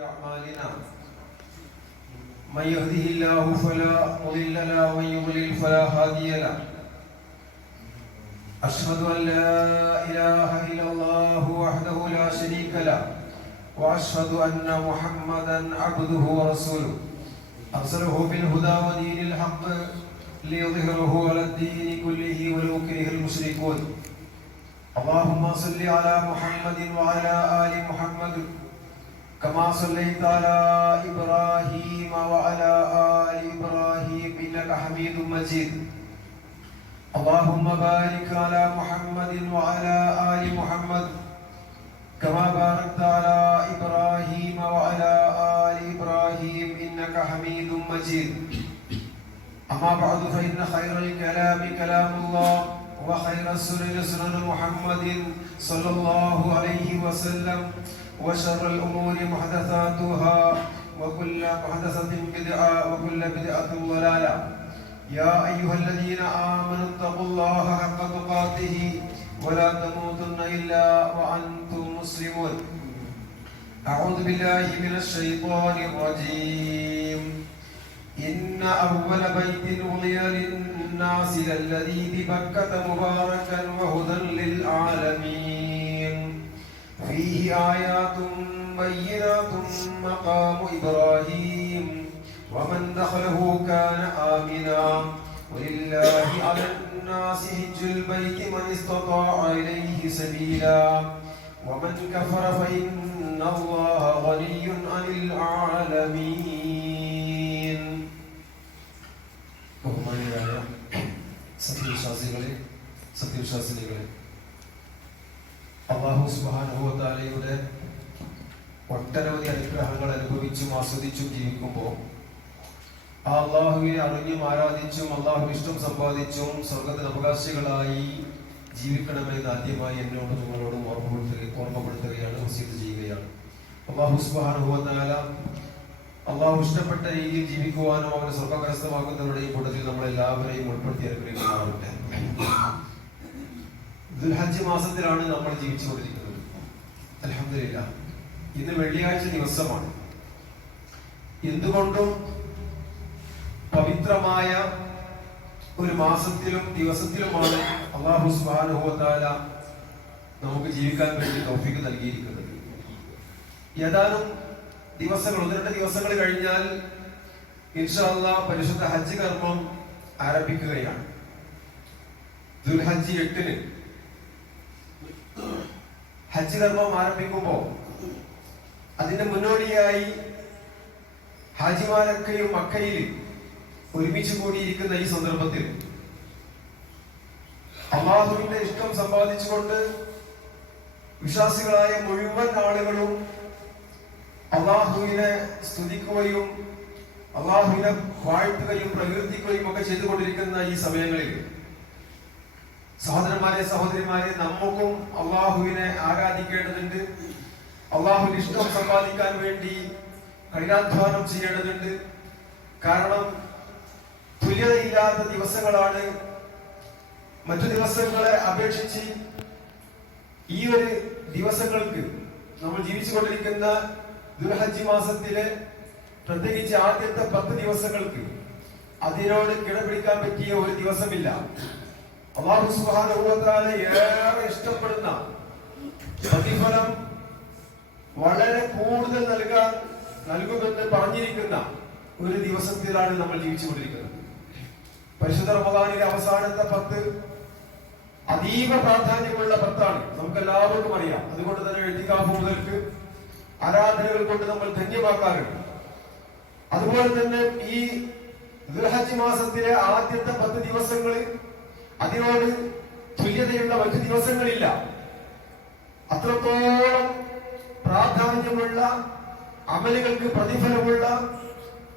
أعمالنا من يهده الله فلا مضل له ومن يضلل فلا هادي له أشهد أن لا إله إلا الله وحده لا شريك له وأشهد أن محمدا عبده ورسوله أرسله بالهدى ودين الحق ليظهره على الدين كله ولو كره المشركون اللهم صل على محمد وعلى آل محمد كما صليت على إبراهيم وعلى آل إبراهيم إنك حميد مجيد اللهم بارك على محمد وعلى آل محمد كما باركت على إبراهيم وعلى آل إبراهيم إنك حميد مجيد أما بعد فإن خير الكلام كلام الله وخير السنن سنن محمد صلى الله عليه وسلم وشر الأمور محدثاتها وكل محدثة بدعة وكل بدعة ضلالة يا أيها الذين آمنوا اتقوا الله حق تقاته ولا تموتن إلا وأنتم مسلمون أعوذ بالله من الشيطان الرجيم إن أول بيت وضع للناس للذي ببكة مباركا وهدى للعالمين فيه آيات بينات مقام إبراهيم ومن دخله كان آمنا ولله على الناس حج البيت من استطاع إليه سبيلا ومن كفر فإن الله غني عن العالمين. ബഹുമാനിയായ സത്യവിശ്വാസികളെ അല്ലാഹു സുബ്ഹാനഹു വ തആലയുടെ ഒട്ടനവധി അനുഗ്രഹങ്ങൾ അനുഭവിച്ചും ആസ്വദിച്ചും ജീവിക്കുമ്പോൾ ആ അള്ളാഹുവിനെ അറിഞ്ഞും ആരാധിച്ചും അള്ളാഹു ഇഷ്ടം സമ്പാദിച്ചും സ്വർഗത്തിന് അവകാശികളായി ജീവിക്കണമെന്ന് ആദ്യമായി എന്നോട് നിങ്ങളോടും ഓർമ്മപ്പെടുത്തുകയാണ്, വസിയത്ത് ചെയ്യുകയാണ്. അല്ലാഹു സുബ്ഹാനഹു വ തആല അള്ളാഹു ഇഷ്ടപ്പെട്ട രീതിയിൽ ജീവിക്കുവാനും അവന് സ്വർഗ്ഗം കരസ്ഥമാക്കുന്നവരുടെയും കൂട്ടത്തിൽ നമ്മളെല്ലാവരെയും ഉൾപ്പെടുത്തി അനുഗ്രഹിക്കുമാറാകട്ടെ. ദുൽഹജ്ജ് മാസത്തിലാണ് നമ്മൾ ജീവിച്ചുകൊണ്ടിരിക്കുന്നത്. അൽഹംദുലില്ലാഹ്, ഇന്ന് വെള്ളിയാഴ്ച ദിവസമാണ്. എന്തുകൊണ്ടും പവിത്രമായ ഒരു മാസത്തിലും ദിവസത്തിലുമാണ് അല്ലാഹു സുബ്ഹാനഹു വ തആല നമുക്ക് ജീവിക്കാൻ വേണ്ടി തൗഫീഖ് നൽകിയിരിക്കുന്നത്. ഏതാനും ദിവസങ്ങൾ, 1-2 ദിവസങ്ങൾ കഴിഞ്ഞാൽ ഇൻഷാ അല്ലാഹ് പരിശുദ്ധ ഹജ്ജ് കർമ്മം ആരംഭിക്കുകയാണ്. ദുൽഹജ്ജ് 8-ന് ഹജ്ജ് കർമ്മം ആരംഭിക്കുമ്പോൾ അതിന്റെ മുന്നോടിയായി ഹാജിമാരൊക്കെയും മക്കയിൽ ഒരുമിച്ച് കൂടിയിരിക്കുന്ന ഈ സന്ദർഭത്തിൽ അല്ലാഹുവിന്റെ ഇഷ്ടം സമ്പാദിച്ചുകൊണ്ട് വിശ്വാസികളായ മുഴുവൻ ആളുകളും അല്ലാഹുവിനെ സ്തുതിക്കുകയും അല്ലാഹുവിനെ വാഴ്ത്തുകയും പ്രകീർത്തിക്കുകയും ഒക്കെ ചെയ്തുകൊണ്ടിരിക്കുന്ന ഈ സമയങ്ങളിൽ സഹോദരന്മാരെ സഹോദരിമാരെ, നമുക്കും അല്ലാഹുവിനെ ആരാധിക്കേണ്ടതുണ്ട്. അല്ലാഹുവിന്റെ ഇഷ്ടം സമ്പാദിക്കാൻ വേണ്ടി കഠിനാധ്വാനം ചെയ്യേണ്ടതുണ്ട്. കാരണം തുല്യതയില്ലാത്ത ദിവസങ്ങളാണ്. മറ്റു ദിവസങ്ങളെ അപേക്ഷിച്ച് ഈ ഒരു ദിവസങ്ങൾക്ക്, നമ്മൾ ജീവിച്ചുകൊണ്ടിരിക്കുന്ന ദുൽഹജ്ജ് മാസത്തിലെ പ്രത്യേകിച്ച് ആദ്യത്തെ 10 ദിവസങ്ങൾക്ക് അതിനോട് കിടപിടിക്കാൻ പറ്റിയ ഒരു ദിവസമില്ല. അല്ലാഹു സുബ്ഹാനഹു വ തആല ഏറെ ഇഷ്ടപ്പെടുന്ന, പ്രതിഫലം വളരെ കൂടുതൽ നൽകുമെന്ന് പറഞ്ഞിരിക്കുന്ന ഒരു ദിവസത്തിലാണ് നമ്മൾ ജീവിച്ചുകൊണ്ടിരിക്കുന്നത്. പരിശുദ്ധ റമദാനിലെ അവസാനത്തെ 10 അതീവ പ്രാധാന്യമുള്ള 10ആണ്. നമുക്ക് എല്ലാവർക്കും അറിയാം. അതുകൊണ്ട് തന്നെ ഇഅ്തികാഫ് മുതൽക്ക് ആരാധനകൾ കൊണ്ട് നമ്മൾ ധന്യമാക്കാറുണ്ട്. അതുപോലെ തന്നെ ഈ ദുൽഹജ്ജ് മാസത്തിലെ ആദ്യത്തെ 10 ദിവസങ്ങളിൽ അതിനോട് തുല്യതയുള്ള മറ്റു ദിവസങ്ങളില്ല. അത്രത്തോളം പ്രാധാന്യമുള്ള, അമലുകൾക്ക് പ്രതിഫലമുള്ള,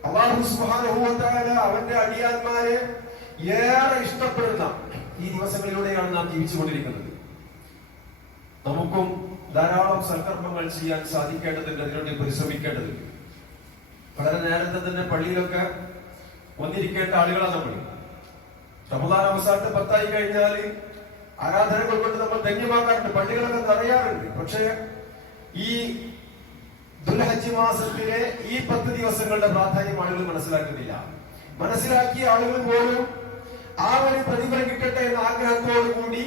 അല്ലാഹു സുബ്ഹാനഹു വ തആല അവന്റെ അടിയാന്മാരെ ഏറെ ഇഷ്ടപ്പെടുന്ന ഈ ദിവസങ്ങളിലൂടെയാണ് നാം ജീവിച്ചുകൊണ്ടിരിക്കുന്നത്. നമുക്കും ധാരാളം സൽക്കർമ്മങ്ങൾ ചെയ്യാൻ സാധിക്കേണ്ടതുണ്ട്, അതിനുവേണ്ടി പരിശ്രമിക്കേണ്ടതുണ്ട്. വളരെ നേരത്തെ തന്നെ പള്ളിയിലൊക്കെ വന്നിരിക്കേണ്ട ആളുകളാണ് നമ്മൾ. റമദാൻ അവസാനത്തെ 10 കഴിഞ്ഞാൽ ആരാധനകൾ കൊണ്ട് നമ്മൾ ധന്യമാക്കാറുണ്ട്, പള്ളികളൊക്കെ നിറയാറുണ്ട്. പക്ഷേ ഈ ദുൽഹജ്ജ് മാസത്തിലെ ഈ 10 ദിവസങ്ങളുടെ പ്രാധാന്യം ആളുകൾ മനസ്സിലാക്കുന്നില്ല. മനസ്സിലാക്കിയ ആളുകൾ പോലും ആ ഒരു പ്രതിഫലം കിട്ടട്ടെ എന്ന ആഗ്രഹത്തോടു കൂടി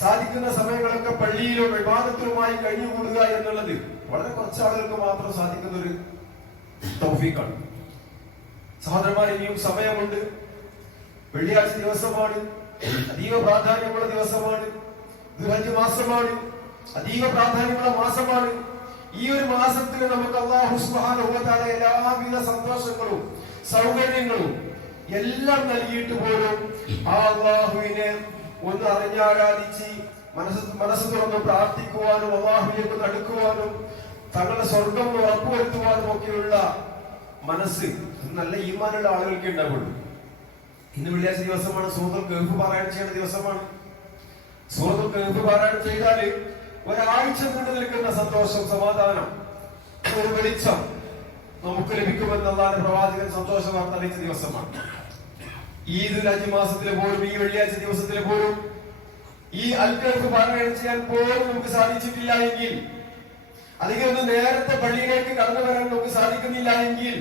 സാധിക്കുന്ന സമയങ്ങളൊക്കെ പള്ളിയിലും വിവാദത്തിലുമായി കഴിഞ്ഞുകൂടുക എന്നുള്ളത് വളരെ കുറച്ച് ആളുകൾക്ക് മാത്രം സാധിക്കുന്ന ഒരു തൗഫീഖാണ്. സഹോദരന്മാർ, ഇനിയും സമയമുണ്ട്. വെള്ളിയാഴ്ച ദിവസമാണ്, അതീവ പ്രാധാന്യമുള്ള ദിവസമാണ്. ദുൽഹജ്ജ് മാസമാണ്, അതീവ പ്രാധാന്യമുള്ള മാസമാണ്. ഈ ഒരു മാസത്തിൽ നമുക്ക് അല്ലാഹു സുബ്ഹാനഹു വ തആല എല്ലാവിധ സന്തോഷങ്ങളും സൗകര്യങ്ങളും എല്ലാം നൽകിയിട്ട് പോലും ആ അല്ലാഹുവിനെ ഒന്ന് അറിഞ്ഞാരാധിച്ച് മനസ്സ് തുറന്ന് പ്രാർത്ഥിക്കുവാനും അല്ലാഹുവിലേക്ക് അടുക്കുവാനും തങ്ങളുടെ സ്വർഗം ഉറപ്പുവരുത്തുവാനും ഒക്കെയുള്ള മനസ്സ് നല്ല ഈമാനുള്ള ആളുകൾക്ക് ഉണ്ടാവുള്ളൂ. ഇന്ന് വെള്ളിയാഴ്ച ദിവസമാണ്. സൂറത്തുൽ കഹ്ഫ് പാരായണം ചെയ്യുന്ന ദിവസമാണ്. സൂറത്തുൽ കഹ്ഫ് പാരായണം ചെയ്താല് ഒരാഴ്ച കൊണ്ട് നിൽക്കുന്ന സന്തോഷം, സമാധാനം, ഒരു വെളിച്ചം നമുക്ക് ലഭിക്കുമെന്നതാണ് പ്രവാചകൻ സന്തോഷ വാർത്ത അറിയിച്ച ദിവസമാണ്. ഈ ദുൽഹജ്ജ് മാസത്തിലെ പോലും, ഈ വെള്ളിയാഴ്ച ദിവസത്തിലെ പോലും ഈ അൽ കഹ്ഫ് പാരായണം ചെയ്യാൻ പോലും നമുക്ക് സാധിച്ചിട്ടില്ല എങ്കിൽ, അല്ലെങ്കിൽ ഒന്ന് നേരത്തെ പള്ളിയിലേക്ക് കടന്നു വരാൻ നമുക്ക് സാധിക്കുന്നില്ല എങ്കിൽ,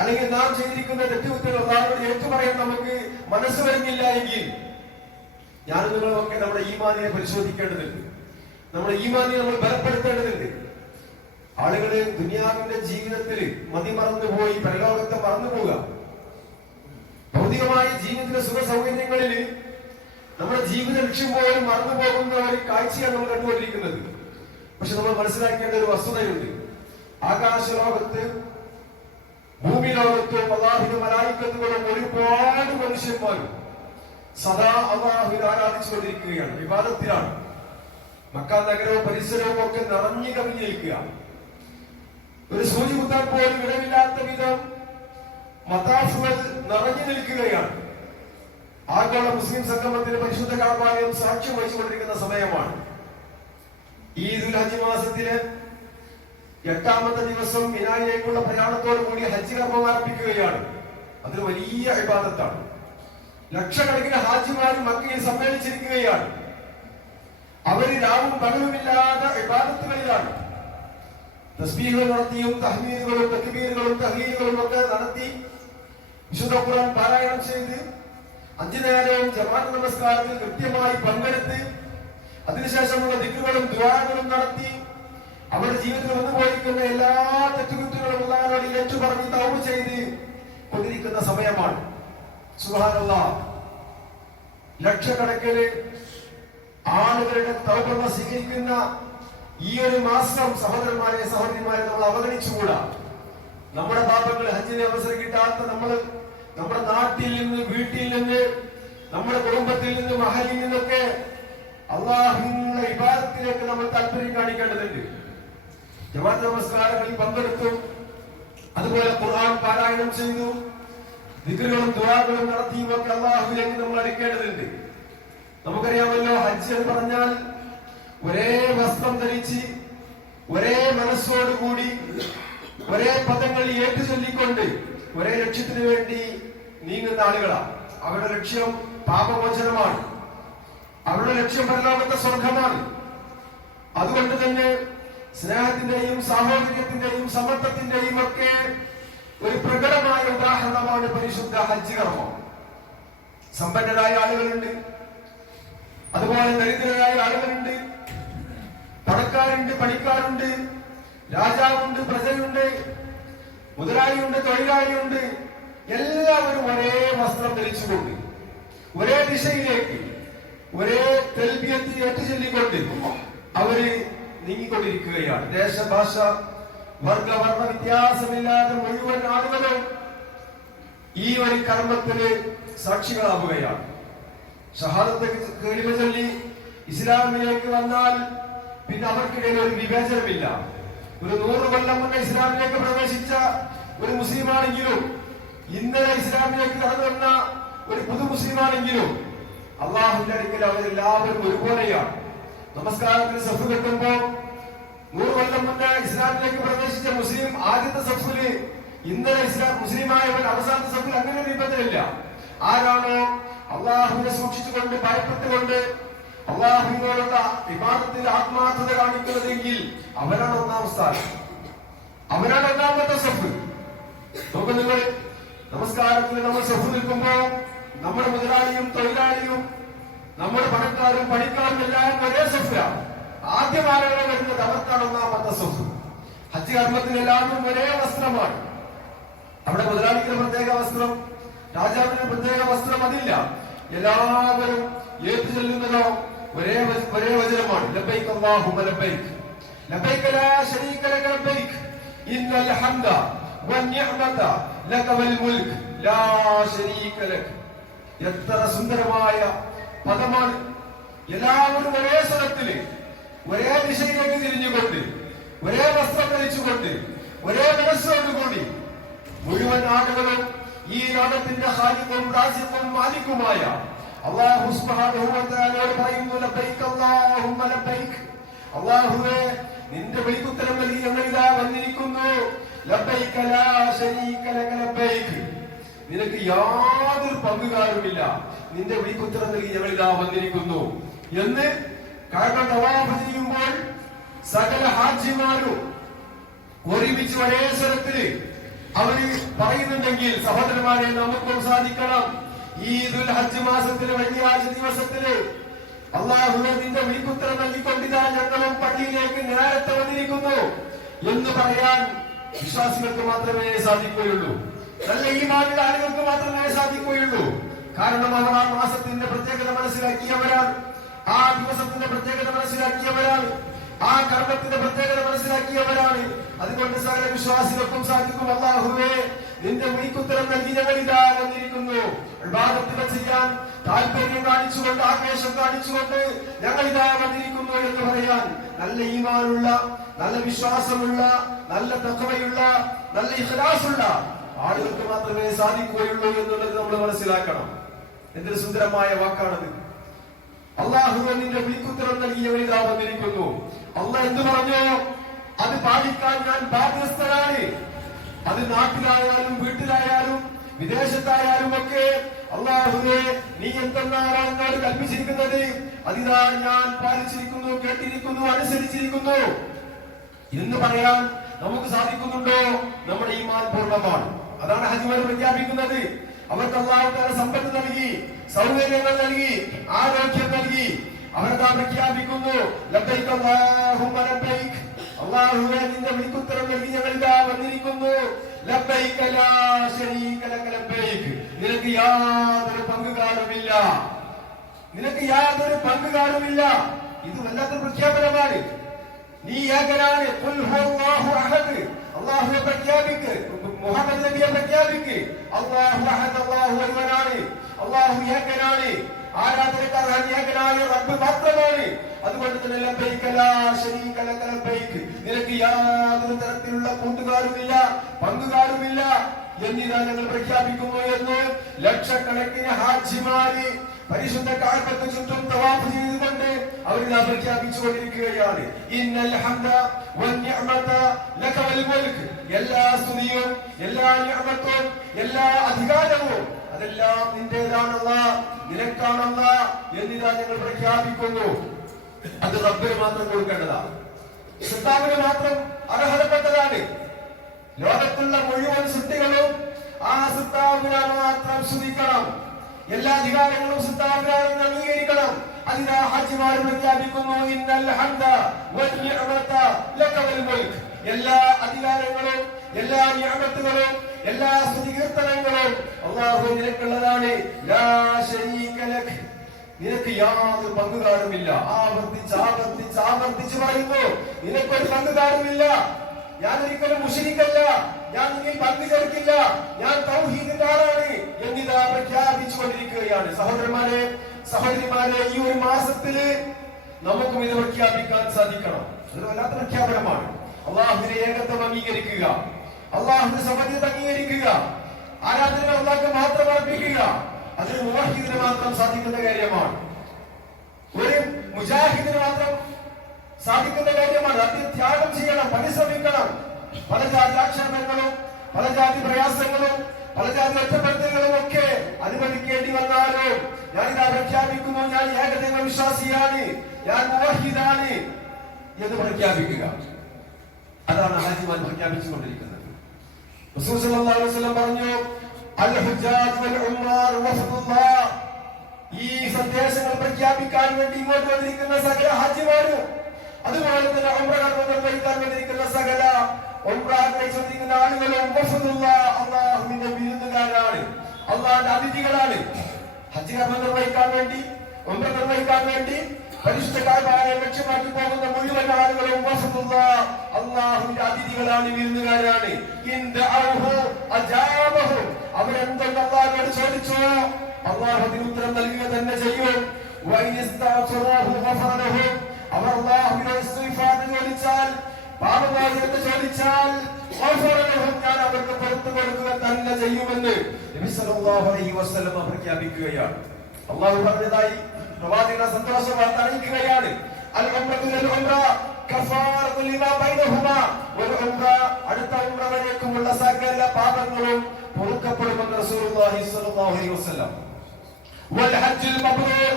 അല്ലെങ്കിൽ നാം ചെയ്തിരിക്കുന്ന തെറ്റുകുറ്റങ്ങൾ അല്ലാഹുവോട് ഏറ്റു പറയാൻ നമുക്ക് മനസ്സ് വരുന്നില്ല എങ്കിൽ, ഞാനും നിങ്ങളുമൊക്കെ നമ്മുടെ ഈമാനിനെ പരിശോധിക്കേണ്ടതുണ്ട്. നമ്മുടെ ഈമാനിനെ നമ്മൾ ബലപ്പെടുത്തേണ്ടതുണ്ട്. ആളുകള് ദുനിയാവിന്റെ ജീവിതത്തിൽ മതിമറന്നു പോയി പരലോകത്തെ മറന്നു പോവുക. ഭൗതികമായ ജീവിതത്തിലെ സുഖ സൗകര്യങ്ങളിൽ നമ്മുടെ ജീവിത ലക്ഷ്യം പോലും മറന്നു പോകുന്ന ഒരു കാഴ്ചയാണ് നമ്മൾ കണ്ടുകൊണ്ടിരിക്കുന്നത്. പക്ഷെ നമ്മൾ മനസ്സിലാക്കേണ്ട ഒരു വസ്തുതയുണ്ട്. ആകാശലോകത്ത്, ഭൂമി ലോകത്തും അല്ലാഹുവിന്റെ മലായിക്കത്തുകളും ഒരുപാട് മനുഷ്യന്മാരും സദാ അല്ലാഹുവിനെ ആരാധിച്ചുകൊണ്ടിരിക്കുകയാണ്, വിവാദത്തിലാണ്. മക്ക നഗരവും പരിസരവും ഒക്കെ നിറഞ്ഞു കവിഞ്ഞിരിക്കുക. ഒരു സൂചി കുത്താൻ പോലും ഇടമില്ലാത്ത വിധം മതാഫുകൾ നിറഞ്ഞു നിൽക്കുകയാണ്. ആഗോള മുസ്ലിം സംഗമത്തിന് പരിശുദ്ധ കാബാലയം സാക്ഷ്യം വഹിച്ചുകൊണ്ടിരിക്കുന്ന സമയമാണ്. ഈ ദുൽഹജ്ജ് മാസത്തിലെ 8ാമത്തെ ദിവസം മിനായിലേക്കുള്ള പ്രയാണത്തോടു കൂടി ഹജ്ജ് കർമ്മം ആരംഭിക്കുകയാണ്. അതൊരു വലിയ ഇബാദത്താണ്. ലക്ഷക്കണക്കിന് ഹാജിമാർ മക്കയിൽ സമ്മേളിച്ചിരിക്കുകയാണ്. അവർ രാവും പകലുമില്ലാതെ ഇബാദത്തുകളിലാണ്. തസ്ബീഹുകൾ നടത്തിയും തഹ്മീദുകളും തക്ബീറുകളും തഹ്ലീലുകളും ഒക്കെ നടത്തി വിശുദ്ധ ഖുർആൻ പാരായണം ചെയ്ത് 5 നേരവും ജമാഅത്ത് നമസ്കാരത്തിൽ കൃത്യമായി പങ്കെടുത്ത് അതിനുശേഷമുള്ള ദിക്റുകളും ദുആകളും നടത്തി അവരുടെ ജീവിതത്തിൽ വന്നുപോയിരിക്കുന്ന എല്ലാ തെറ്റുകുറ്റങ്ങളും അല്ലാഹുവോട് ഏറ്റുപറഞ്ഞ് തൗബ ചെയ്ത് കൊണ്ടിരിക്കുന്ന സമയമാണ്. സുബ്ഹാനല്ലാഹ്, ലക്ഷക്കണക്കിന് ആളുകളുടെ തൗബ സ്വീകരിക്കുന്ന ഈ ഒരു മാസം സഹോദരന്മാരെ സഹോദരിമാരെ നമ്മൾ അവഗണിച്ചുകൂടാ. നമ്മുടെ പാപങ്ങൾ, ഹജ്ജിന് അവസരം കിട്ടാത്ത നമ്മൾ നമ്മുടെ നാട്ടിൽ നിന്ന്, വീട്ടിൽ നിന്ന്, നമ്മുടെ കുടുംബത്തിൽ നിന്ന്, മഹലിൽ നിന്നൊക്കെ അല്ലാഹുവിനുള്ള ഇബാദത്തിലേക്ക് നമ്മൾ താല്പര്യം കാണിക്കേണ്ടതുണ്ട്. ജമാഅത്ത് നമസ്കാരങ്ങളിൽ പങ്കെടുത്തു, അതുപോലെ ഖുർആൻ പാരായണം ചെയ്തു, ദിക്റുകളും ദുആകളും നടത്തിയും ഒക്കെ അല്ലാഹുവിലേക്ക് നമ്മൾ അടുക്കേണ്ടതുണ്ട്. നമുക്കറിയാമല്ലോ, ഹജ്ജ് എന്ന് പറഞ്ഞാൽ ഒരേ വസ്ത്രം ധരിച്ച് ഒരേ മനസ്സോടുകൂടി ഒരേ പദങ്ങൾ ഏറ്റു ചൊല്ലിക്കൊണ്ട് ഒരേ ലക്ഷ്യത്തിന് വേണ്ടി നീങ്ങുന്ന ആളുകളാണ്. അവരുടെ ലക്ഷ്യം പാപമോചനമാണ്. അവരുടെ ലക്ഷ്യം പരലോകത്തെ സ്വർഗമാണ്. അതുകൊണ്ട് തന്നെ സ്നേഹത്തിന്റെയും സാഹോദര്യത്തിന്റെയും സമത്വത്തിന്റെയും ഒക്കെ ഒരു പ്രകടമായ ഉദാഹരണമാണ് പരിശുദ്ധ ഹജ്ജ് കർമ്മം. സമ്പന്നരായ ആളുകളുണ്ട്, അതുപോലെ ദരിദ്രരായ ആളുകളുണ്ട്, പണക്കാരുണ്ട്, പണിക്കാരുണ്ട്, രാജാവുണ്ട്, പ്രജയുണ്ട്, മുതലാളിയുണ്ട്, തൊഴിലാളിയുണ്ട്. എല്ലാവരും ഒരേ വസ്ത്രം ധരിച്ചുകൊണ്ട് ഒരേ ദിശയിലേക്ക് ഒരേ തൽബിയത്ത് ഏറ്റുചൊല്ലിക്കൊണ്ട് അവര് നീങ്ങിക്കൊണ്ടിരിക്കുകയാണ്. ദേശഭാഷ വർഗ വർണ്ണ വ്യത്യാസമില്ലാതെ മുഴുവൻ ആളുകളും ഈ ഒരു കർമ്മത്തിന് സാക്ഷികളാവുകയാണ്. ഷഹാദത്ത് കലിമ ചൊല്ലി ഇസ്ലാമിലേക്ക് വന്നാൽ പിന്നെ അവർക്കിടയിൽ ഒരു വിവേചനമില്ല. ഒരു 100 കൊല്ലം മുന്നേ ഇസ്ലാമിലേക്ക് പ്രവേശിച്ച ഒരു മുസ്ലിമാണെങ്കിലും ഇന്നലെ ഇസ്ലാമിലേക്ക് കടന്നു വന്ന ഒരു പുതു മുസ്ലിമാണെങ്കിലും അള്ളാഹുവിന്റെ അടുക്കൽ അവരെല്ലാവരും ഒരുപോലെയാണ്. നമസ്കാരത്തിന് സഫ് കെട്ടുമ്പോ 100 കൊല്ലം മുന്നേ ഇസ്ലാമിലേക്ക് പ്രവേശിച്ച മുസ്ലിം ആദ്യത്തെ സഫില്, ഇന്നലെ മുസ്ലിമായവൻ അവസാനത്തെ സഫിൽ അങ്ങനെ ഒരു നിബന്ധനയില്ല. ആരാണോ അള്ളാഹുവിനെ സൂക്ഷിച്ചുകൊണ്ട് ഭയപ്പെട്ടുകൊണ്ട് അള്ളാഹുവിനോടുള്ള ഇബാദത്തിൽ ആത്മാർത്ഥത കാണിക്കുന്നതെങ്കിൽ അവനാണ് ഒന്നാം സ്ഥാനം, അവനാണ് ഒന്നാമത്തെ സഫ്. നോക്കൂ നിങ്ങൾ, നമസ്കാരത്തിൽ നമ്മൾ സഫ് നിൽക്കുമ്പോ നമ്മുടെ മുതലാളിയും തൊഴിലാളിയും നമ്മുടെ പണക്കാരും പണിക്കാരും എല്ലാം ഒരേ സഫിലാണ്. ആദ്യം ആരാണ് വരുന്നത്? അവർക്കാണ് ഒന്നാമത്തെ സഫ്. ഹജ്ജ് കർമ്മത്തിൽ എല്ലാവരും ഒരേ വസ്ത്രമാണ്. അവിടെ മുതലാളിക്ക് പ്രത്യേക വസ്ത്രം, രാജാവിന് പ്രത്യേക വസ്ത്രം അതില്ല. എല്ലാവരും ഏറ്റു ചെല്ലുന്നതോ ഒരേ വചനമാണ്, ലബ്ബൈക അല്ലാഹുമ്മ ലബ്ബൈക ലബ്ബൈക ലാ ശരീക ലക ലബ്ബൈക ഇന്നൽ ഹംദ വന്നിഅമത ലക വൽ മുൽക് ലാ ശരീക ലക. എത്ര സുന്ദരമായ പദമാണ്! എല്ലാവരും ഒരേ സ്ഥലത്തില് ഒരേ ദിശയിലേക്ക് തിരിഞ്ഞുകൊണ്ട് ഒരേ വസ്ത്രം ധരിച്ചുകൊണ്ട് ഒരേ മനസ്സോടുകൂടി മുഴുവൻ ആളുകളും ഈ ലോകത്തിന്റെ ഖാലിഖും റാസിഖും മാലിക്കുമായ അല്ലാഹു സുബ്ഹാനഹു വ തആലയോട് പറയുന്നു, ലബ്ബൈക അല്ലാഹുമ്മ ലബ്ബൈക. അല്ലാഹുവേ, നിന്റെ വിളിക്കുത്തരം നൽകി ഞങ്ങൾ ഇതാ വന്നിരിക്കുന്നു. ലബ്ബൈക ലാ ശരീക ലക ലബ്ബൈക. നിനക്ക് യാതൊരു പങ്കുകാരുമില്ല, നിന്റെ വിളിക്കുത്തരം നൽകി ഞങ്ങൾ ഇതാ വന്നിരിക്കുന്നു എന്ന് കഅബ തവാഫ് ചെയ്യുമ്പോൾ സകല ഹാജിമാരും ഒരുമിച്ച് ഒരേ സ്വരത്തില് അവര് പറയുന്നുണ്ടെങ്കിൽ, സഹോദരന്മാരെ, നമുക്കും സാധിക്കണം. ഈ ദുൽ ഹജ്ജ് മാസത്തിലെ വെള്ളിയാഴ്ച ദിവസത്തില് അല്ലാഹുവേ, നിന്റെ വിളിക്കുത്തരം നൽകിക്കൊണ്ടിതാ ഞങ്ങളും പള്ളിയിലേക്ക് നേരത്തെ വന്നിരിക്കുന്നു എന്ന് പറയാൻ വിശ്വാസികൾക്ക് മാത്രമേ സാധിക്കുകയുള്ളൂ. നല്ല ഈമാനുള്ള ആളുകൾക്ക് മാത്രമേ സാധിക്കുകയുള്ളൂ. കാരണം അവർ ആ മാസത്തിന്റെ പ്രത്യേകത മനസ്സിലാക്കിയവരാണ്, ആ ദിവസത്തിന്റെ പ്രത്യേകത മനസ്സിലാക്കിയവരാണ്, ആ കർമ്മത്തിന്റെ പ്രത്യേകത മനസ്സിലാക്കിയവരാണ്. അതുകൊണ്ട് സകല വിശ്വാസികൾക്കും സാധിക്കും. അല്ലാഹുവേ, നിന്റെ വിളിക്കുത്തരം നൽകി ഞങ്ങൾ ഇതാ വന്നിരിക്കുന്നു. ഇബാദത്തുകൾ ചെയ്യാൻ താല്പര്യം കാണിച്ചുകൊണ്ട്, ആവേശം കാണിച്ചുകൊണ്ട് ഞങ്ങൾ ഇതാ വന്നിരിക്കുന്നു എന്ന് പറയാൻ നല്ല ഈമാനുള്ള, നല്ല വിശ്വാസമുള്ള, നല്ല തഖ്വയുള്ള, നല്ല ഇഖ്ലാസുള്ള ആളുകൾക്ക് മാത്രമേ സാധിക്കുകയുള്ളൂ എന്നുള്ളത് നമ്മൾ മനസ്സിലാക്കണം. എന്തൊരു സുന്ദരമായ വാക്കാണത്! അല്ലാഹുവേ, നിന്റെ വിളിക്കുത്തരം നൽകി ഞങ്ങൾ ഇതാ വന്നിരിക്കുന്നു. അല്ലാഹ് എന്ത് പറഞ്ഞു? അത് പാലിക്കാൻ ഞാൻ ബാധ്യസ്ഥനാണ്. അത് നാട്ടിലായാലും വീട്ടിലായാലും വിദേശത്തായാലും ഒക്കെ അല്ലാഹുവേ, നീ എന്തെന്നാണ് എന്നോട് കൽപ്പിച്ചിരിക്കുന്നത് അതിതാ ഞാൻ പാലിച്ചിരിക്കുന്നു, കേട്ടിരിക്കുന്നു, അനുസരിച്ചിരിക്കുന്നു എന്ന് പറയാൻ നമുക്ക് സാധിക്കുന്നുണ്ടോ? നമ്മുടെ ഈമാൻ പൂർണ്ണമാണ്. അതാണ് ഹജ്ജ് പ്രഖ്യാപിക്കുന്നത്. അവർക്ക് അല്ലാഹു തആല സമ്പത്ത് നൽകി, സൗകര്യങ്ങൾ നൽകി, ആരോഗ്യം നൽകി. അവരതാ പ്രഖ്യാപിക്കുന്നു, ലബ്ബൈക അല്ലാഹുമ്മ ലബ്ബൈക. അല്ലാഹുവേ, നിന്റെ വിളിക്കുത്തരം നൽകി ഞങ്ങൾ ഇതാ വന്നിരിക്കുന്നു. ലബ്ബൈക ലാ ശരീക ലക ലബ്ബൈക. നിനക്ക് യാതൊരു പങ്കുകാരുമില്ല, നിനക്ക് യാതൊരു പങ്കുകാരുമില്ല. ഇത് വല്ലാത്തൊരു പ്രഖ്യാപനമാണ്. നീ ഏകനാണ്. ഖുൽ ഹുവല്ലാഹു അഹദ്. അല്ലാഹുവെ പ്രഖ്യാപിക്ക്, മുഹമ്മദ് നബിയെ പ്രഖ്യാപിക്ക്. അല്ലാഹു അഹദ്, അല്ലാഹു ഒരുവനാണ്, അല്ലാഹു ഏകനാണ്. ആരാധനക്ക് അർഹൻ ഏകനായ റബ്ബ് മാത്രമാണ്. അതുകൊണ്ട് തന്നെ ലബ്ബൈക ലാ ശരീക ലക ലബ്ബൈക. നിനക്ക് യാതൊരു തരത്തിലുള്ള കൂട്ടുകാരുമില്ല, പങ്കുകാരുമില്ല എന്നിതാ ഞങ്ങൾ പ്രഖ്യാപിക്കുന്നു എന്ന് ലക്ഷക്കണക്കിന് ഹാജിമാര് പരിശുദ്ധ കഅബക്ക് ചുറ്റും തവാഫ് ചെയ്തുകൊണ്ട് അവരിതാ പ്രഖ്യാപിച്ചുകൊണ്ടിരിക്കുകയാണ്. ഇന്നൽ ഹംദ വന്നിഅമത ലക വൽ മുൽക്. എല്ലാ സ്തുതിയും, എല്ലാ നിഅമത്തും, എല്ലാ അധികാരവും അതെല്ലാം നിന്റേതാണല്ലാ, നിനക്കാണല്ലാ എന്നിതാ ഞങ്ങൾ പ്രഖ്യാപിക്കുന്നു. അത് റബ്ബിന് മാത്രം കൊടുക്കേണ്ടതാണ്, സൃഷ്ടാവിന് മാത്രം അർഹതപ്പെട്ടതാണ്. ലോകത്തുള്ള മുഴുവൻ സൃഷ്ടികളും ആ സൃഷ്ടാവിനെ മാത്രം സ്തുതിക്കണം. എല്ലാ അധികാരങ്ങളും സൃഷ്ടാവിനാണെന്ന് അംഗീകരിക്കണം. അതിനാ ഹാജിമാർ പ്രഖ്യാപിക്കുന്നു, ഇന്നൽ ഹംദ വന്നിഅമത ലക വൽ മുൽക്. എല്ലാ അധികാരങ്ങളും, എല്ലാ നിഅമത്തുകളും, എല്ലാ സ്തുതികീർത്തനങ്ങളും അല്ലാഹു നിനക്കുള്ളതാണ്. ലാ ശരീക ലക. നിനക്ക് യാതൊരു പങ്കുകാരുമില്ല. ആവർത്തിച്ച് പറയുന്നു, നിനക്കൊരു പങ്കുകാരുമില്ല. ഞാൻ ഒരിക്കലും മുശ്രിക്കല്ല, ഞാൻ നിന്നിൽ പങ്കു ചേർക്കില്ല, ഞാൻ തൗഹീദിന്റെ ആളാണ് എന്നിതാ പ്രഖ്യാപിച്ചു കൊണ്ടിരിക്കുകയാണ്. സഹോദരന്മാരെ, സഹോദരിമാരെ, ഈ ഒരു മാസത്തില് നമുക്കും ഇത് പ്രഖ്യാപിക്കാൻ സാധിക്കണം. അതൊരു വല്ലാത്ത പ്രഖ്യാപനമാണ്. അള്ളാഹുവിന്റെ ഏകത്വം അംഗീകരിക്കുക, അള്ളാഹുവിന്റെ സമന്വയത അംഗീകരിക്കുക, ആരാധന അള്ളാഹ്ക്ക് മാത്രം അർപ്പിക്കുക. അത് മുവഹ്ഹിദിന് മാത്രം സാധിക്കുന്ന കാര്യമാണ്, ഒരു മുജാഹിദിന് മാത്രം സാധിക്കുന്ന കാര്യമാണ്. അതിന് ത്യാഗം ചെയ്യണം, പരിശ്രമിക്കണം. പല ജാതി ആക്ഷേപങ്ങളും, പല ജാതി പ്രയാസങ്ങളും, പല ജാതി ഒറ്റപ്പെടുത്തലുകളും ഒക്കെ അനുഭവിക്കേണ്ടി വന്നാലും ഞാനിതാ പ്രഖ്യാപിക്കുന്നു, ഞാൻ ഏകദൈവ വിശ്വാസിയാണ്, ഞാൻ മുവഹിദാണ് എന്ന് പ്രഖ്യാപിക്കുക. അതാണ് ഹാജിമാർ പ്രഖ്യാപിച്ചുകൊണ്ടിരിക്കുന്നത്. റസൂൽ സല്ലല്ലാഹു അലൈഹി വസല്ലം പറഞ്ഞു, അൽ ഹുജ്ജാജ് വൽ ഉംറാർ വഫദുല്ലാഹ്. ഈ സന്ദേശങ്ങൾ പ്രഖ്യാപിക്കാൻ വേണ്ടി ഇങ്ങോട്ട് വന്നിരിക്കുന്ന സകല ഹാജിമാരും, അതുപോലെ തന്നെ ഉംറ കർമ്മം നിർവഹിക്കാൻ വന്നിരിക്കുന്ന സകല ഉംറ ആഗ്രഹിച്ചിരിക്കുന്ന ആളുകളും വഫദുല്ലാഹ്, അല്ലാഹുവിന്റെ വിരുന്നുകാരാണ്, അല്ലാഹുവിന്റെ അതിഥികളാണ്. ഹജ്ജ് കർമ്മം നിർവഹിക്കാൻ വേണ്ടി, ഉംറ നിർവഹിക്കാൻ വേണ്ടി പരിശുദ്ധ കഅബയെ ലക്ഷ്യമാക്കി പോകുന്ന മുഴുവൻ ആളുകളും വഫദുല്ലാഹ്, അല്ലാഹുവിന്റെ അതിഥികളാണ്, വിരുന്നുകാരാണ്. അവരെന്തൊക്കെ അല്ലാഹുവോട് ചോദിച്ചോ അല്ലാഹു അതിന് ഉത്തരം നൽകുക തന്നെ ചെയ്യും. അവർ അല്ലാഹുവിനോട് ഇസ്തിഗ്ഫാർ ചോദിച്ചാൽ, പാപമോചനം ചോദിച്ചാൽ ഞാൻ അവർക്ക് പുറത്തു കൊടുക്കുക തന്നെ ചെയ്യുമെന്ന് നബി സല്ലല്ലാഹു അലൈഹി വസല്ലം പ്രഖ്യാപിക്കുകയാണ്. അല്ലാഹു പറഞ്ഞതായി പ്രവാചകൻ സന്തോഷ വാർത്ത അറിയിക്കുകയാണ്. അൽ ഉംറത്തു ലൽ ഉംറ കഫാറത്തു ലിമാ ബൈനഹുമാ. ഒരു ഉംറ അടുത്ത ഉംറ വരേക്കുമുള്ള സകല പാപങ്ങളും പൊറുക്കപ്പെടുമെന്ന് റസൂലുള്ളാഹി സ്വല്ലല്ലാഹു അലൈഹി വസല്ലം. വൽ ഹജ്ജുൽ മബ്റൂർ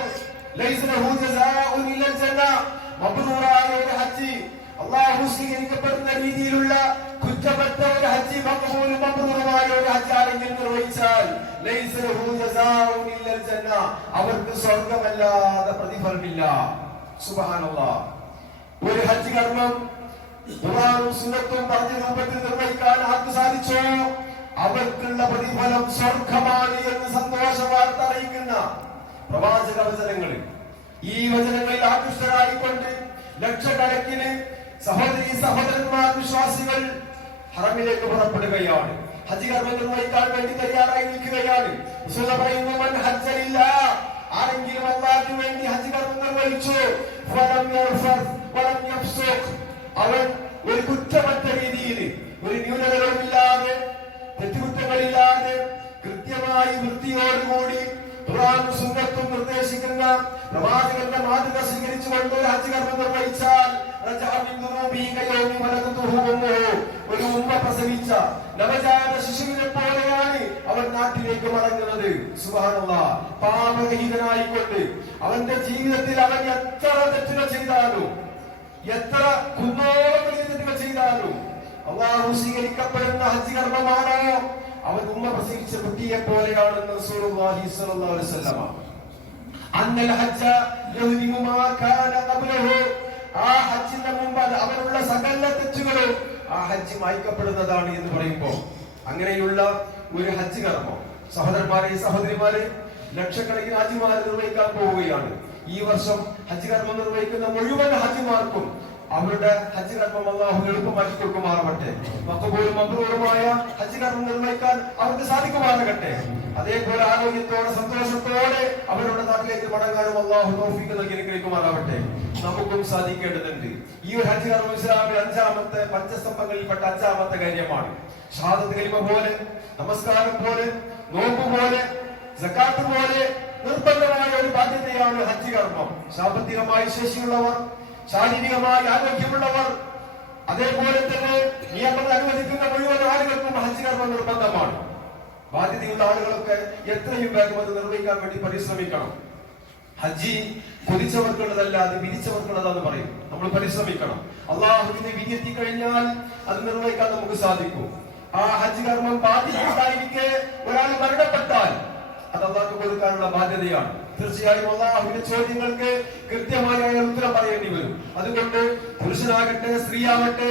ലൈസ ലഹു ജസാഉൻ ഇല്ലൽ ജന്ന. മബ്റൂറായ ഒരു ഹജ്ജ്, അല്ലാഹു സ്വീകരിക്കപ്പെടുന്ന രീതിയിലുള്ള കുറ്റപ്പെട്ട ഒരു ഹജ്ജ്, മഖബൂൽ മബ്റൂറുമായ ഒരു ഹജ്ജ് ആരെങ്കിലും നിർവഹിച്ചാൽ ലൈസ ലഹു ജസാഉൻ ഇല്ലൽ ജന്ന, അവർക്ക് സ്വർഗ്ഗമല്ലാതെ പ്രതിഫലമില്ല. സുബ്ഹാനല്ലാഹ്. ഒരു ഹജ്ജ് കർമ്മം ഖുർആനും സുന്നത്തും പറഞ്ഞ രൂപത്തിൽ നിർവഹിക്കാൻ ആർക്ക് സാധിച്ചോ അവർക്കുള്ള പ്രതിഫലം സ്വർഗ്ഗമാണ് എന്ന് സന്തോഷ വാർത്ത അറിയിക്കുന്ന പ്രവാചക വചനങ്ങൾ. ഈ വചനങ്ങളിൽ ആകൃഷ്ടരായിക്കൊണ്ട് ലക്ഷക്കണക്കിന് സഹോദരീ സഹോദരന്മാർ, വിശ്വാസികൾ ഹറമിലേക്ക് പുറപ്പെടുകയാണ്. ഹജ്ജ് കർമ്മം നിർവഹിക്കാൻ വേണ്ടി തയ്യാറായി നിൽക്കുകയാണ്. റസൂൽ പറയുന്നു, മൻ ഹജ്ജലില്ല, ആരെങ്കിലും അല്ലാഹുവിന് വേണ്ടി ഹജ്ജ് കർമ്മം നിർവഹിച്ചു, ഫലം യർഫസ് വലം യഫ്സുഖ്, അവൻ ഒരു കുറ്റമറ്റ രീതിയിൽ, ഒരു ന്യൂനതകളുമില്ലാതെ, തെറ്റുകുറ്റങ്ങളില്ലാതെ, കൃത്യമായി വൃത്തിയോടുകൂടി ഖുർആനും സുന്നത്തും നിർദ്ദേശിക്കുന്ന പ്രവാചകന്റെ മാതൃക സ്വീകരിച്ചുകൊണ്ട് ഒരു ഹജ്ജ് കർമ്മം നിർവഹിച്ചാൽ ഒരു ഉമ്മ പ്രസവിച്ച നവജാത ശിശുവിനെ പോലെയാണ് അവൻ നാട്ടിലേക്ക് മടങ്ങുന്നത്. സുബ്ഹാനല്ലാഹ്. പാപരഹിതനായിക്കൊണ്ട് അവന്റെ ജീവിതത്തിൽ അവൻ എത്ര തെറ്റുകൾ ചെയ്താലും, എത്ര കുന്നോളം വലിയ തെറ്റുകൾ ചെയ്താലും അല്ലാഹു സ്വീകരിക്കപ്പെടുന്ന ഹജ്ജ് കർമ്മമാണോ അവൻ ഉമ്മ പ്രസവിച്ച കുട്ടിയെ പോലെയാണെന്ന് റസൂലുള്ളാഹി സ്വല്ലല്ലാഹു അലൈഹി വസല്ലം. അന്നൽ ഹജ്ജ യഹ്ദിമു മാ കാന ഖബ്ലഹു. ആ ഹജ്ജിന്റെ മുമ്പ് അവനുള്ള സകല തെറ്റുകളും ആ ഹജ്ജ് മായ്ക്കപ്പെടുന്നതാണ് എന്ന് പറയുമ്പോൾ, അങ്ങനെയുള്ള ഒരു ഹജ്ജ് കർമ്മം സഹോദരന്മാരെ, സഹോദരിമാരെ, ലക്ഷക്കണക്കിന് ഹാജിമാർ നിർവഹിക്കാൻ പോവുകയാണ്. ഈ വർഷം ഹജ്ജ് കർമ്മം നിർവഹിക്കുന്ന മുഴുവൻ ഹാജിമാർക്കും അവരുടെ ഹജ്ജ് കർമ്മം അല്ലാഹു എളുപ്പമാക്കി കൊടുക്കുമാറാവട്ടെ. മഖബൂലും മബ്റൂറുമായ ഹജ്ജ് കർമ്മം നിർവഹിക്കാൻ അവർക്ക് സാധിക്കുമാറാകട്ടെ. അതേപോലെ ആരോഗ്യത്തോടെ സന്തോഷത്തോടെ അവരുടെ നാട്ടിലേക്ക് മടങ്ങാനും അല്ലാഹു തൗഫീഖ് നൽകി അനുഗ്രഹിക്കുമാറാവട്ടെ. നമുക്കും സാധിക്കേണ്ടതുണ്ട്. ഈ ഒരു ഹജ്ജ് കർമ്മം ഇസ്ലാമിൽ അഞ്ചാമത്തെ പഞ്ചസ്തംഭങ്ങളിൽപ്പെട്ട അഞ്ചാമത്തെ കാര്യമാണ്. ഷഹാദത്ത് കലിമ പോലെ, നമസ്കാരം പോലെ, നോമ്പ് പോലെ, സക്കാത്ത് പോലെ നിർബന്ധമായ ഒരു ബാധ്യതയാണ് ഹജ്ജ് കർമ്മം. സാമ്പത്തികമായി ശേഷിയുള്ളവർ, ശാരീരികമായി ആരോഗ്യമുള്ളവർ, അതേപോലെ തന്നെ നിയമങ്ങൾ അനുവദിക്കുന്ന മുഴുവൻ ആളുകൾക്കും ഹജ്ജ് കർമ്മം നിർബന്ധമാണ്. ബാധ്യതയുള്ള ആളുകളൊക്കെ എത്രയും വേഗം അത് നിർവഹിക്കാൻ വേണ്ടി പരിശ്രമിക്കണം. ഹജ്ജ് കൊതിച്ചവർക്കുള്ളതല്ല, അത് വിധിച്ചവർക്കുള്ളതാന്ന് പറയും. നമ്മൾ പരിശ്രമിക്കണം. അള്ളാഹുവിനെ വിധിയെത്തി കഴിഞ്ഞാൽ അത് നിർവഹിക്കാൻ നമുക്ക് സാധിക്കും. ആ ഹജ്ജ് കർമ്മം ബാധ്യതയായിരിക്കെ ഒരാൾ മരണപ്പെട്ടാൽ അത് അള്ളാഹു കൊടുക്കാനുള്ള ബാധ്യതയാണ്. തീർച്ചയായും അള്ളാഹുവിന്റെ ചോദ്യങ്ങൾക്ക് കൃത്യമായ ഉത്തരം പറയേണ്ടി വരും. അതുകൊണ്ട് പുരുഷനാകട്ടെ സ്ത്രീയാകട്ടെ,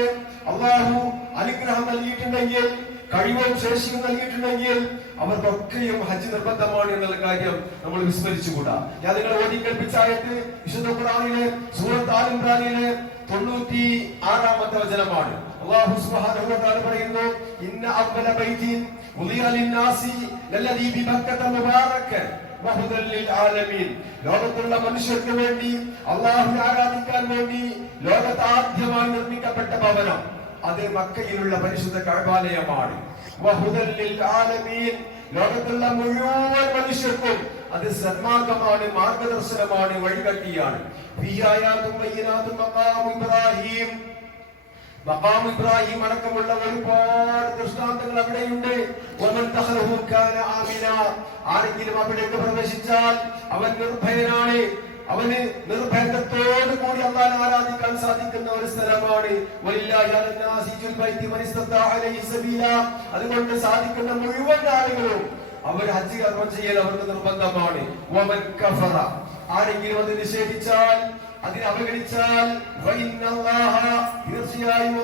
അള്ളാഹു അനുഗ്രഹം നൽകിയിട്ടുണ്ടെങ്കിൽ, കഴിവും ശേഷിയും നൽകിയിട്ടുണ്ടെങ്കിൽ അവർക്കൊക്കെയും ഹജ്ജ് നിർബന്ധമാണ് എന്നുള്ള കാര്യം നമ്മൾ വിസ്മരിച്ചുകൂടാ. ഞാൻ നിങ്ങളെ ഓതിക്കേൽപ്പിച്ചായിട്ട് വിശുദ്ധ ഖുർആനിലെ സൂറത്ത് ആൽ ഇംറാനിലെ 96-ാമത്തെ വചനമാണ്. അല്ലാഹു സുബ്ഹാനഹു വ തആല പറയുന്നു, ഇന്ന അവ്വല ബൈതിൻ ഉദിയ ലിന്നാസി ലല്ലദീ ബിബക്കത മുബാറകൻ വഹുദൽ ലിൽ ആലമീൻ. ലോകത്തുള്ള മനുഷ്യർക്ക് വേണ്ടി, അല്ലാഹുവിനെ ആരാധിക്കാൻ വേണ്ടി ലോകത്ത് ആദ്യമായി നിർമ്മിക്കപ്പെട്ട ഭവനം അത് മക്കയിലുള്ള പരിശുദ്ധ കഅബാലയമാണ്. വഹുദൽ ലിൽ ആലമീൻ, ലോകത്തുള്ള മുഴുവൻ മനുഷ്യർക്കും അത് സന്മാർഗമാണ്, മാർഗദർശനമാണ്, വഴികാട്ടിയാണ്. മഖാം ഇബ്രാഹിം അടക്കമുള്ള ഒരുപാട് ദൃഷ്ടാന്തങ്ങൾ അവിടെയുണ്ട്. ആരെങ്കിലും അവിടേക്ക് പ്രവേശിച്ചാൽ അവൻ നിർഭയനാണ്, അവന് നിർഭയത്വത്തോടു കൂടി അല്ലാഹുവിനെ ആരാധിക്കാൻ സാധിക്കുന്ന ഒരു സ്ഥലമാണ്. അതുകൊണ്ട് സാധിക്കുന്ന മുഴുവൻ ആളുകളും അവർ ഹജ്ജ് കർമ്മം ചെയ്യൽ അവർക്ക് നിർബന്ധമാണ്. ആരെങ്കിലും അത് നിഷേധിച്ചാൽ, അതിനെ അവഗണിച്ചാൽ, തീർച്ചയായും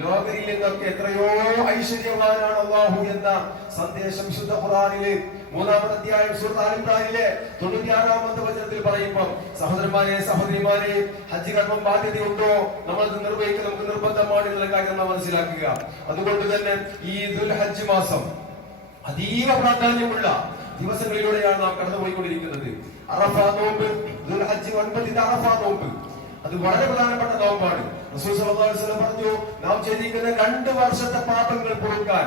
ലോകരിൽ നിന്നൊക്കെ എത്രയോ ഐശ്വര്യവാനാണ് അല്ലാഹു എന്ന സന്ദേശം ശുദ്ധ ഖുർആനിലെ 3-ാമത്തെ അധ്യായം സൂറത്ത് ആൽ ഇംറാനിലെ 96-ാമത്തെ വചനത്തിൽ പറയുമ്പോൾ, സഹോദരന്മാരെ സഹോദരിമാരെ, ഹജ്ജ് കർമ്മം ബാധ്യതയുണ്ടോ? നമ്മൾ നിർവഹിക്കുക, നമുക്ക് നിർബന്ധമാണ് എന്നുള്ള കാര്യം നമ്മൾ മനസ്സിലാക്കുക. അതുകൊണ്ട് തന്നെ ഈ ദുൽഹജ്ജ് മാസം അതീവ പ്രാധാന്യമുള്ള ദിവസങ്ങളിലൂടെയാണ് നാം കടന്നുപോയിക്കൊണ്ടിരിക്കുന്നത്. അറഫ നോമ്പ്, ദുൽഹജ്ജ് 9 അറഫ നോമ്പ്, അത് വളരെ പ്രധാനപ്പെട്ട നോമ്പാണ്. റസൂൽ സല്ലല്ലാഹു അലൈഹി വസല്ലം പറഞ്ഞു, നാം ചെയ്തിരിക്കുന്ന 2 വർഷത്തെ പാപങ്ങൾ പൊറുക്കാൻ,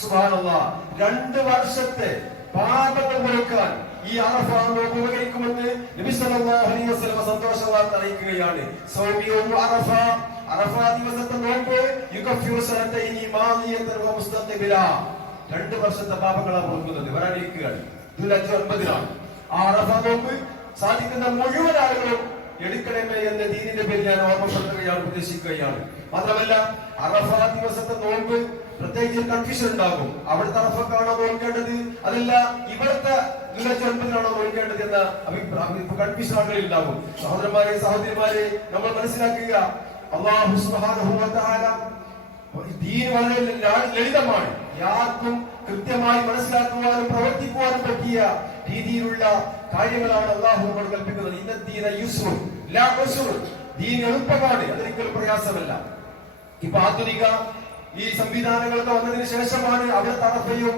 സുബ്ഹാനല്ലാഹ്, 2 വർഷത്തെ പാപങ്ങൾ പൊറുക്കാൻ ഈ അറഫ നോമ്പ് ഉപകരിക്കുമെന്ന് നബി സല്ലല്ലാഹു അലൈഹി വസല്ലം സന്തോഷവാർത്ത അറിയിക്കുകയാണ്. സൗമിയു അറഫ, അറഫ ദിവസത്തെ നോമ്പ് യുകഫിറു സനതൈനി മാദിയതൻ വ മുസ്തഖബില, 2 വർഷത്തെ പാപങ്ങളാണ് പൊറുക്കുന്നത്. വരാനിരിക്കുകയാണ് ദുൽഹജ്ജ് 9-നാണ്. ആ അറഫ നോമ്പ് സാധിക്കുന്ന മുഴുവൻ ആളുകളും എടുക്കണമേ എന്ന ദീനിന്റെ പേരിൽ ഞാൻ ഓർമ്മപ്പെടുത്തുകയാണ്, ഉപദേശിക്കുകയാണ്. മാത്രമല്ല അറഫ ദിവസത്തെ നോമ്പ് പ്രത്യേകിച്ച് കൺഫ്യൂഷൻ ഉണ്ടാകും. അവിടുത്തെ അറഫക്കാണോ നോക്കേണ്ടത്, അതല്ല ഇവിടുത്തെ ദുൽഹജ്ജ് 9-നാണോ നോക്കേണ്ടത് എന്ന കൺഫ്യൂഷൻ ആളുകളിൽ ഉണ്ടാകും. സഹോദരന്മാരെ സഹോദരിമാരെ, നമ്മൾ മനസ്സിലാക്കുക, അല്ലാഹു സുബ്ഹാനഹു വ തആല ദീൻ വളരെ ലളിതമാണ്. യാർക്കും കൃത്യമായി മനസ്സിലാക്കുവാനും പ്രവർത്തിക്കുവാനും പറ്റിയ രീതിയിലുള്ള കാര്യങ്ങളാണ് അല്ലാഹു നമ്മോട് കൽപ്പിക്കുന്നത്. ഇന്നദ്ദീന യുസ്റുൻ ലാ ഉസ്റുൻ, ദീൻ എളുപ്പമാണ്, അതൊരിക്കലും പ്രയാസമല്ല. ഇപ്പൊ ആധുനിക ഈ സംവിധാനങ്ങളൊക്കെ വന്നതിന് ശേഷമാണ് അവിടുത്തെ അറഫയും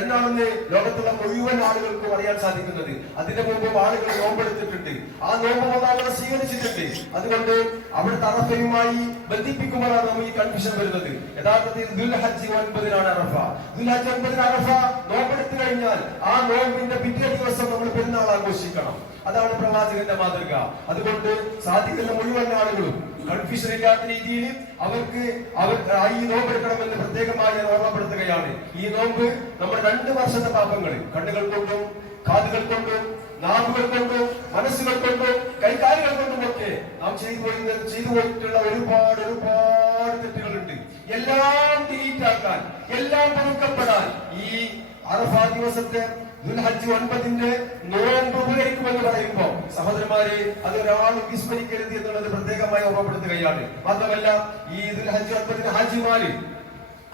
എന്നാണെന്ന് ലോകത്തുള്ള മുഴുവൻ ആളുകൾക്കും അറിയാൻ സാധിക്കുന്നത്. അതിന്റെ മുമ്പും ആളുകൾ നോമ്പെടുത്തിട്ടുണ്ട്, ആ നോമ്പ് അവിടെ സ്വീകരിച്ചിട്ടുണ്ട്. അതുകൊണ്ട് അവിടുത്തെ അറഫയുമായി ബന്ധിപ്പിക്കുമ്പോഴാണ് നമ്മൾ ഈ കൺഫ്യൂഷൻ വരുന്നത്. യഥാർത്ഥത്തിൽ ദുൽഹജ്ജ് 9-നാണ് അറഫ. ദുൽഹജ്ജ് 9-ന് അറഫ നോമ്പെടുത്തു കഴിഞ്ഞാൽ ആ നോമ്പിന്റെ പിറ്റേ ദിവസം നമ്മൾ പെരുന്നാൾ ആഘോഷിക്കണം. അതാണ് പ്രവാചകന്റെ മാതൃക. അതുകൊണ്ട് സാധിക്കുന്ന മുഴുവൻ ആളുകളും കൺഫ്യൂഷൻ ഇല്ലാത്ത രീതിയിൽ അവർക്ക് ഈ നോമ്പ് എടുക്കണമെന്ന് പ്രത്യേകമായി ഞാൻ ഓർമ്മപ്പെടുത്തുകയാണ്. ഈ നോമ്പ് നമ്മുടെ 2 വർഷത്തെ പാപങ്ങൾ, കണ്ണുകൾ കൊണ്ടും കാതുകൾ കൊണ്ടും നാവുകൾ കൊണ്ടും മനസ്സുകൾ കൊണ്ടും കൈകാലുകൾ കൊണ്ടുമൊക്കെ നാം ചെയ്തു പോയിട്ടുള്ള ഒരുപാട് തെറ്റുകളുണ്ട്. എല്ലാം ഡിലീറ്റ് ആക്കാൻ, എല്ലാം പൊറുക്കപ്പെടാൻ ഈ അറഫ ദിവസത്തെ ദുൽഹജ്ജ് 9-ന്റെ നോമ്പ് ഉപകരിക്കുമെന്ന് പറയുമ്പോ സഹോദരന്മാരെ, അത് ഒരാളും വിസ്മരിക്കരുത് എന്നുള്ളത് പ്രത്യേകമായി ഓർമ്മപ്പെടുത്തുകയാണ്. മാത്രമല്ല ഈ ദുൽഹജ്ജ് 9-ന് ഹാജിമാര്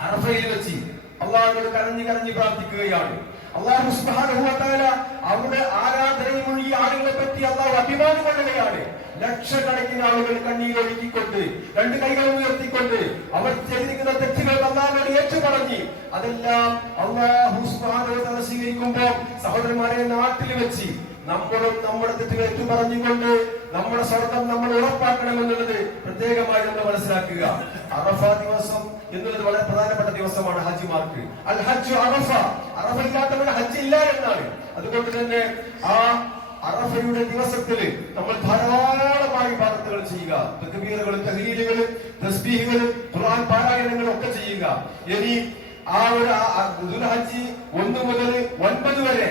അറഫയിൽ വെച്ച് അള്ളാഹുവിനോട് കരഞ്ഞ് പ്രാർത്ഥിക്കുകയാണ്. അല്ലാഹു സുബ്ഹാനഹു വ തആല അവരുടെ ആരാധനയിൽ മുഴുകിയ ആളുകളെ പറ്റി അല്ലാഹു അഭിമാനം കൊള്ളുകയാണ്. ലക്ഷക്കണക്കിന് ആളുകൾ കണ്ണീരൊഴുക്കിക്കൊണ്ട് 2 കൈകളും ഉയർത്തിക്കൊണ്ട് അവർ ചെയ്തിരിക്കുന്ന തെറ്റുകൾ അല്ലാഹുവിനോട് ഏറ്റുപറഞ്ഞ് അതെല്ലാം അല്ലാഹു സുബ്ഹാനഹു വ തആല സ്വീകരിക്കുമ്പോൾ സഹോദരന്മാരെ, നാട്ടിൽ വെച്ച് നമ്മളും നമ്മുടെ തെറ്റുകൾ ഏറ്റുപറഞ്ഞുകൊണ്ട് നമ്മുടെ സ്വർഗം നമ്മൾ ഉറപ്പാക്കണമെന്നുള്ളത് പ്രത്യേകമായി നമ്മൾ മനസ്സിലാക്കുക. അറഫ ദിവസം എന്നുള്ളത് വളരെ പ്രധാനപ്പെട്ട ദിവസമാണ് ഹാജിമാർക്ക്. അൽ ഹജ്ജു അറഫ, അറഫ ഇല്ലാത്തവന് ഹജ്ജ് ഇല്ല എന്നാണ്. അതുകൊണ്ട് തന്നെ ആ അറഫയുടെ ദിവസത്തിൽ നമ്മൾ ധാരാളമായി ഇബാദത്തുകൾ ചെയ്യുക. തക്ബീറുകൾ, തഹ്ലീലുകൾ, തസ്ബീഹുകൾ, ഖുർആൻ പാരായണങ്ങൾ ഒക്കെ ചെയ്യുക. ഇനി ആ ഒരു ദുൽഹജ്ജ് 1 മുതൽ 9 വരെ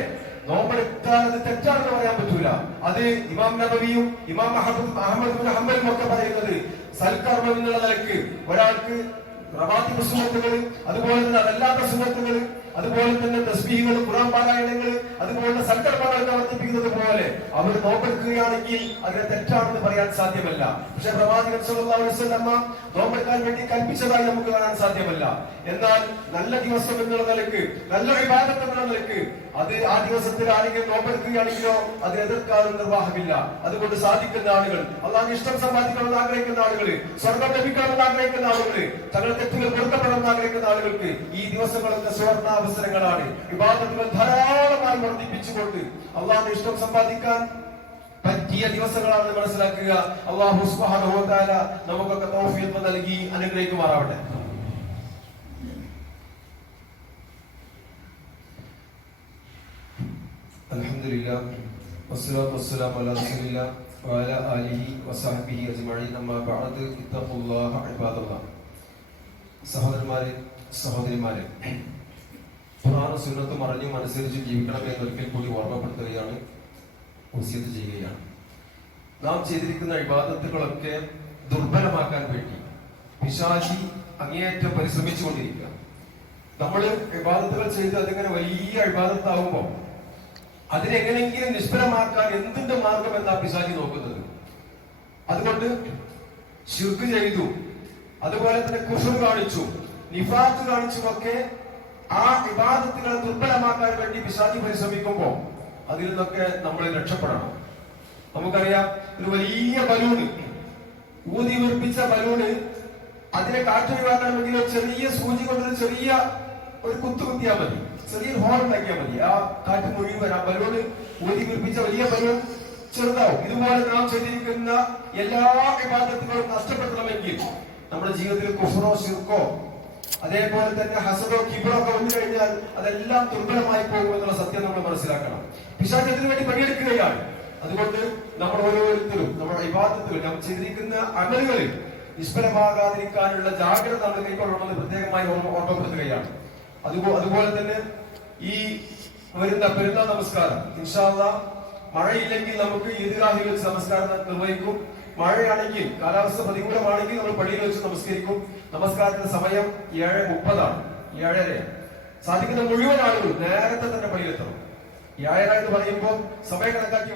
നോമ്പെടുത്താൽ അത് തെറ്റാണെന്ന് പറയാൻ പറ്റൂല. അത് ഇമാം നബവിയും ഇമാം അഹ്മദ് ബിൻ ഹംബലും ഒക്കെ പറയുന്നത് സൽക്കർമ്മം എന്നുള്ള നിലയ്ക്ക് ഒരാൾക്ക് റവാത്തിബ് സുന്നത്തുകൾ, അതുപോലെ തന്നെ അതല്ലാത്ത സുന്നത്തുകൾ, അതുപോലെ തന്നെ തസ്ബീഹുകൾ, ഖുർആൻ പാരായണങ്ങൾ, അതുപോലെ സൽക്കർമ്മങ്ങൾ വർദ്ധിപ്പിക്കുന്നത് പോലെ അവർ നോമ്പെടുക്കുകയാണെങ്കിൽ അതിനെ തെറ്റാണെന്ന് പറയാൻ സാധ്യമല്ല. പക്ഷെ പ്രവാചകൻ സല്ലല്ലാഹു അലൈഹി വസല്ലം നോമ്പെടുക്കാൻ വേണ്ടി കൽപ്പിച്ചതായി നമുക്ക് കാണാൻ സാധ്യമല്ല. എന്നാൽ നല്ല ദിവസം എന്നുള്ള നിലയ്ക്ക്, നല്ല ഇബാദത്ത് എന്നുള്ള നിലയ്ക്ക് അത് ആ ദിവസത്തിൽ ആരെങ്കിലും നോമ്പെടുക്കുകയാണെങ്കിലോ അതിനെ എതിർക്കാനും നിർവാഹമില്ല. അതുകൊണ്ട് സാധിക്കുന്ന ആളുകൾ, അല്ലാഹുവിന്റെ ഇഷ്ടം സമ്പാദിക്കണമെന്ന് ആഗ്രഹിക്കുന്ന ആളുകൾ, സ്വർഗം ലഭിക്കണമെന്ന് ആഗ്രഹിക്കുന്ന ആളുകൾ, തങ്ങളുടെ തെറ്റുകൾ പൊറുക്കപ്പെടണമെന്ന് ആഗ്രഹിക്കുന്ന ആളുകൾക്ക് ഈ ദിവസങ്ങളൊക്കെ സുവർണ്ണ അവസരങ്ങളാണ്. ഇബാദത്തുകൾ ധാരാളമായി വർദ്ധിപ്പിച്ചുകൊണ്ട് അള്ളാഹുവിന്റെ ഇഷ്ടം സമ്പാദിക്കാൻ പറ്റിയ ദിവസങ്ങളാണെന്ന് മനസ്സിലാക്കുക. അല്ലാഹു സുബ്ഹാനഹു വ തആല നമുക്കൊക്കെ തൗഫീഖ് നൽകി അനുഗ്രഹിക്കുമാറാവട്ടെ. അൽഹംദുലില്ലാഹ് വസ്സലാത്തു വസ്സലാമു അലാ റസൂലില്ലാഹ് وعلى آله وصحبه أجمعين أما بعد اتقوا الله عباد الله സഹോദരന്മാരെ സഹോദരിമാരെ ഖുർആനും സുന്നത്തും അറിഞ്ഞും അനുസരിച്ച് ജീവിക്കണമെന്ന് ഒരിക്കൽ കൂടി ഓർമ്മപ്പെടുത്തുകയാണ്, വസിയത്ത് ചെയ്യുകയാണ്. നാം ചെയ്തിരിക്കുന്ന ഇബാദത്തുകളൊക്കെ ദുർബലമാക്കാൻ വേണ്ടി പിശാചി അങ്ങേയറ്റം പരിശ്രമിച്ചുകൊണ്ടിരിക്കുക. നമ്മൾ ഇബാദത്തുകൾ ചെയ്ത് അതിങ്ങനെ വലിയ ഇബാദത്താവുമ്പോൾ അതിനെങ്ങനെയെങ്കിലും നിഷ്ഫലമാക്കാൻ എന്തിന്റെ മാർഗം എന്നാ പിശാചി നോക്കുന്നത്. അതുകൊണ്ട് ശിർക്ക് ചെയ്തു, അതുപോലെ തന്നെ കുഫർ കാണിച്ചു, നിഫാഖ് കാണിച്ചുമൊക്കെ ആ ഇബാദത്തുകളെ ദുർബലമാക്കാൻ വേണ്ടി പിശാചി പരിശ്രമിക്കുമ്പോൾ അതിൽ നിന്നൊക്കെ നമ്മൾ രക്ഷപ്പെടണം. നമുക്കറിയാം, ഒരു വലിയ ബലൂണ്, ഊതി വീർപ്പിച്ച ബലൂണ്, അതിനെ കാറ്റൊഴിവാക്കണമെങ്കിൽ ചെറിയ സൂചി കൊണ്ടൊരു ചെറിയ ഒരു കുത്തിയാൽ മതി, ചെറിയൊരു ഹോൾ ഉണ്ടാക്കിയാൽ മതി. ആ കാറ്റ് മുഴുവൻ ആ ബലൂണ് ഊതി വീർപ്പിച്ച വലിയ ബലൂൺ ചെറുതാവും. ഇതുപോലെ നാം ചെയ്തിരിക്കുന്ന എല്ലാ ഇബാദത്തുകളും നഷ്ടപ്പെടുത്തണമെങ്കിൽ നമ്മുടെ ജീവിതത്തിൽ കുഫറോ ശിർക്കോ അതേപോലെ തന്നെ ഹസദോ കിബറോ ഒക്കെ വന്നു കഴിഞ്ഞാൽ അതെല്ലാം ദുർബലമായി പോകുമെന്നുള്ള സത്യം നമ്മൾ മനസ്സിലാക്കണം. പിശാച് അതിനു വേണ്ടി പണിയെടുക്കുകയാണ്. അതുകൊണ്ട് നമ്മൾ ഓരോരുത്തരും നമ്മുടെ ഇബാദത്തുകൾ, നാം ചെയ്തിരിക്കുന്ന അമലുകളിൽ നിഷ്ഫലമാകാതിരിക്കാനുള്ള ജാഗ്രത നമ്മൾ കൈക്കൊള്ളണമെന്ന് പ്രത്യേകമായി ഓർമ്മപ്പെടുത്തുകയാണ്. അതുപോലെ തന്നെ ഈ വരുന്ന പെരുന്നാൾ നമസ്കാരം ഇൻഷാ അല്ലാഹ് മഴയില്ലെങ്കിൽ നമുക്ക് ഈദ്ഗാഹിൽ വെച്ച് നമസ്കാരം നിർവഹിക്കും. മഴയാണെങ്കിൽ, കാലാവസ്ഥ പ്രതികൂലമാണെങ്കിൽ നമ്മൾ പള്ളിയിൽ വെച്ച് നമസ്കരിക്കും. നമസ്കാരത്തിന്റെ സമയം 7:30 7:30. സാധിക്കുന്ന മുഴുവൻ ആളുകളും നേരത്തെ തന്നെ പള്ളിയിലെത്തണം. 7:30 എന്ന് പറയുമ്പോൾ സമയം കണക്കാക്കി